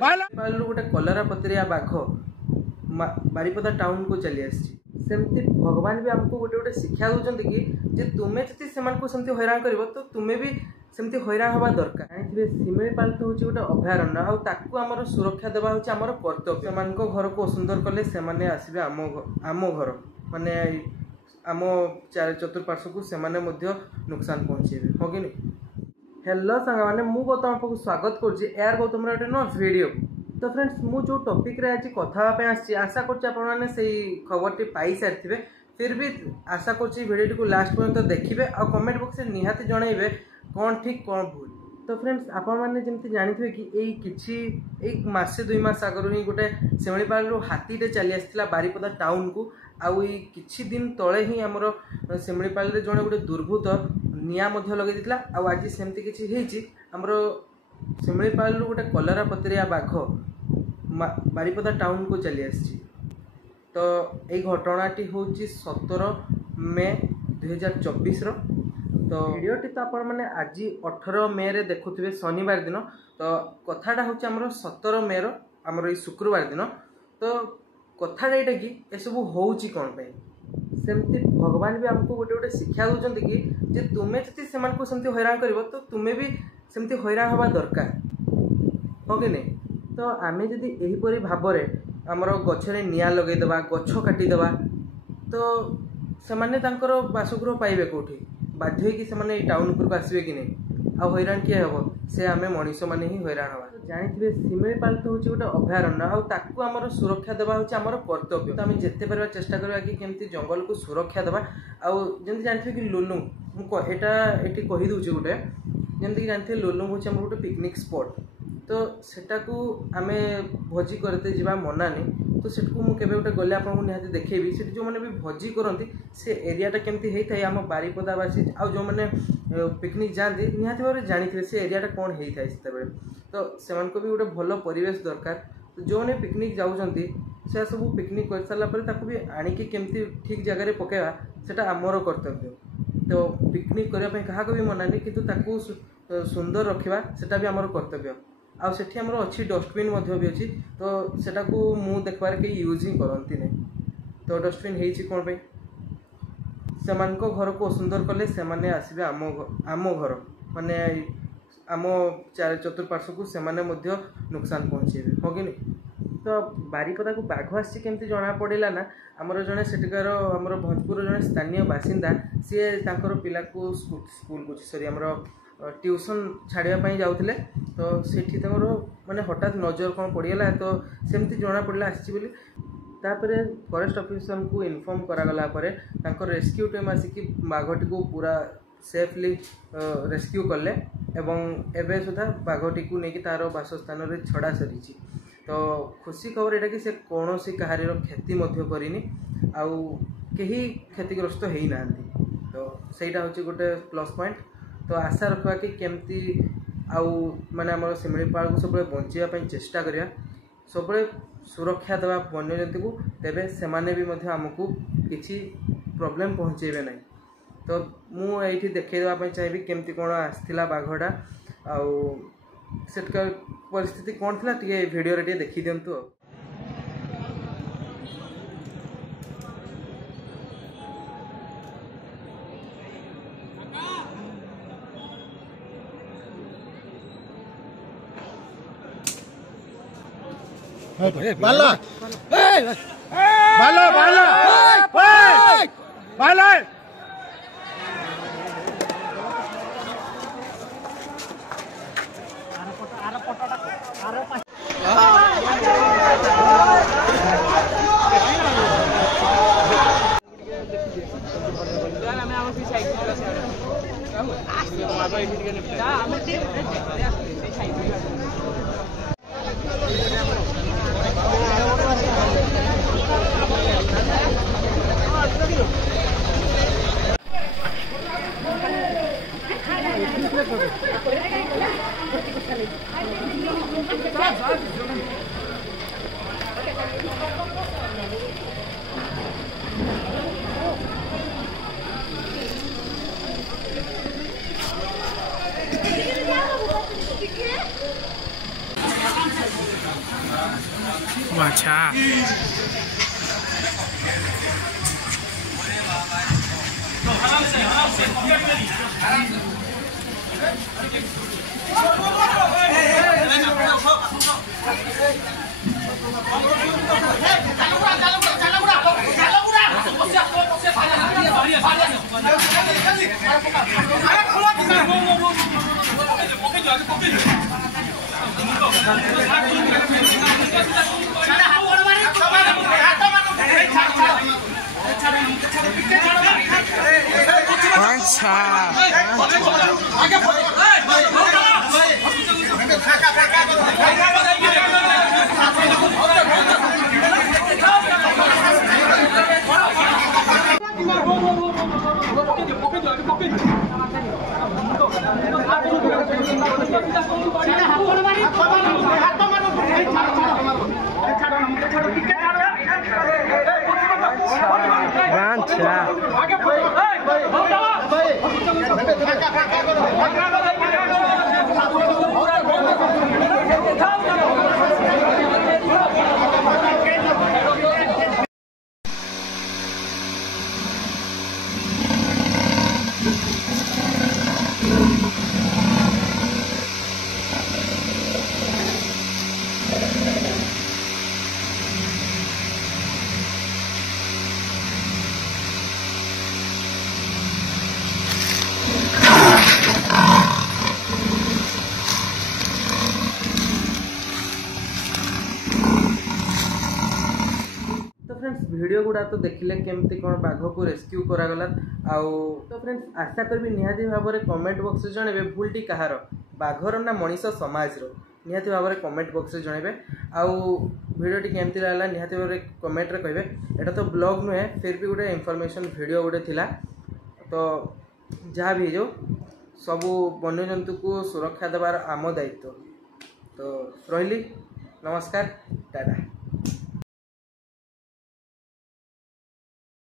गोटे कलरा पतरिया बाघ बारिपदा टाउन को चली आमती भगवान भी आमको गोटे गोटे शिक्षा दौरान कि जे तुम्हें जब से हैरान कर तो तुम्हें भी सेमती हैरान हवा दरकार। जानते शिमिलीपाल तो हूँ गोटे अभयारण्य आमर सुरक्षा देवा हूँ आमर कर्तव्य। से घर को असुंदर कले से आसवे आम घर माने आम चतुर्पार्श्व को सेमाने नुकसान पहुँचे हो कि नहीं। हेलो सांग मैंने मुझे गौतम आपको स्वागत करुँच एयर गौतम गोटे न वीडियो। तो फ्रेंड्स मु जो टॉपिक रे आज कथा आशा कर खबर पाई सारी फिर भी आशा कर वीडियो को लास्ट पर्यंत देखिए और कमेंट बॉक्स में निहाती जनइबे कौन ठीक कौन भूल। तो फ्रेंड्स आपण मैंने जमी जानी कि एक मासे 2 मास आगर ही गोटे शिमिलीपाल हाथीटे चली आसाला बारिपदा टाउन को आउ किछि दिन तले ही आमर शिमिलीपाल जड़े गोटे दुर्भूत निआं लगे देता। आज सेमती किसी आमर शिमिलीपाल गोटे कलरा पतरिया बाघ बारिपदा टाउन को चली आसी। तो यही घटनाटी हूँ 17 मे 2024 रो। तो वीडियोटी तो आप मैंने आज 18 मे रे देखुवे शनिवार दिन। तो कथाटा हूँ आमर 17 मे रो आमर ये शुक्रवार दिन। तो कथाटा यहाँ कि एसबू हूँ कौन पाई सेमती भगवान भी आमको गोटे गोटे शिक्षा दौरान कि जे तुम्हें जब से हैरान कर तो तुम्हें भी सेमती हैरान हवा दरकार हो कि नहीं। तो आमे जदि एहीपरि भाबरे आमर गछरे निआं लगेदेबा गछ काटिदेबा तो सेमाने तांकर बासगृह पाइबे कोठी बाध्य कि सेमाने टाउन उपरको आसबे कि नहीं आ हैरान किए हम से आमे मनीष माने ही हैरान हवा। जानते शिमिलीपाल तो हूँ गोटे अभयारण्य आमर सुरक्षा देवा हूँ आमर कर्तव्य। तो आम जिते पार चेष्टा करवा कि केमती जंगल को सुरक्षा देवा आमती जानते कि लुलुंग मुझे कहीदे गोटे जमीक जानते लुलुंग हूँ आम गोटे पिकनिक स्पॉट। तो सेटा को आमे भोजी करते जावा मना नहीं। तो सेठू मुझे गोटे गले आपको निहाती देखेबी से जो मैंने भी भोजी करती से एरियाटा केमती होता है आम बारिपदावासी आ जो मैंने पिकनिक जाती निहाती भाव जानी से एरियाटा कौन होता है से तो से भी गोटे भल परिवेश दरकार। तो जो मैंने पिकनिक जाऊँगी से सब पिकनिक कर सारापर भी आणिकी केमती ठीक जगह पकेवा सेटा आमर कर्तव्य। तो पिकनिक करने क्या भी मना नहीं किंतु सुंदर रखा सेटा भी आमर कर्तव्य। आउ सेठी हमर अच्छी डस्टबिन भी अच्छी तो सेटा को मु देखबार के यूज ही करती नहीं। तो डस्टबिन होती कौन पे से घर को असुंदर कले से आसवे आम घर माने आम चतुर्पार्श्व को सेमाने नुकसान पहुँचे हो कि नहीं। तो बारिपदा को बाघ आसी केमती जना पड़ा ना आमर जड़े सेठिकार आमर भंजपुर जड़े स्थानीय बासिंदा सी पिला को स्कूल को सॉरी आमर ट्यूशन छाड़ापी जाते तो सेठी माने हठात नजर कौन पड़गला तो सेमती जना पड़ा आसी तापर फॉरेस्ट ऑफिसर को इन्फॉर्म करागला रेस्क्यू टीम आसिक बाघटी को पूरा सेफली रेस्क्यू कले एवं एवं सुधा बाघटी को लेकिन तार बासस्थान में छड़ा सरी। तो खुशी खबर यहाँ कि से कौन सी कहार क्षति करनी आउ कहीं क्षतिग्रस्त होना। तो सहीटा हूँ गोटे प्लस पॉइंट। तो आशा रखा कि केमती आउ माने आम शिमिलीपाल को सब बचाई चेष्टा करिया सब सुरक्षा देवा वन्यजंतु को तेबे सेमाने भी आमको किसी प्रॉब्लम पहुँचेबे नहीं। तो मुझे देखा चाहिए केमती कौन आसला बाघटा आउ सेठका परिस्थिति कौन थी टे वीडियो रे देखी दिंतु। बाला बाला बाला बाला अच्छा वीडियो गुड़ा तो देखिले केमती कौन बाघ को रेस्क्यू करागला आउ तो फ्रेंड्स आशा करी निहाती भाव में कमेंट बॉक्स में जनइबे भूलटी कहार बाघर ना मनीष समाज निहाती भाव में कमेंट बॉक्स में जनइबे आउ वीडियोटी केमती लागला निहाती भाव में कमेंट रे कहबे। एटा तो ब्लॉग नुहे फिर भी गोटे इनफॉरमेशन वीडियो गोटे थिला तो जहाँ भी जो सबू वन्यजंतु को सुरक्षा देवार आम दायित्व तो रही नमस्कार टाटा।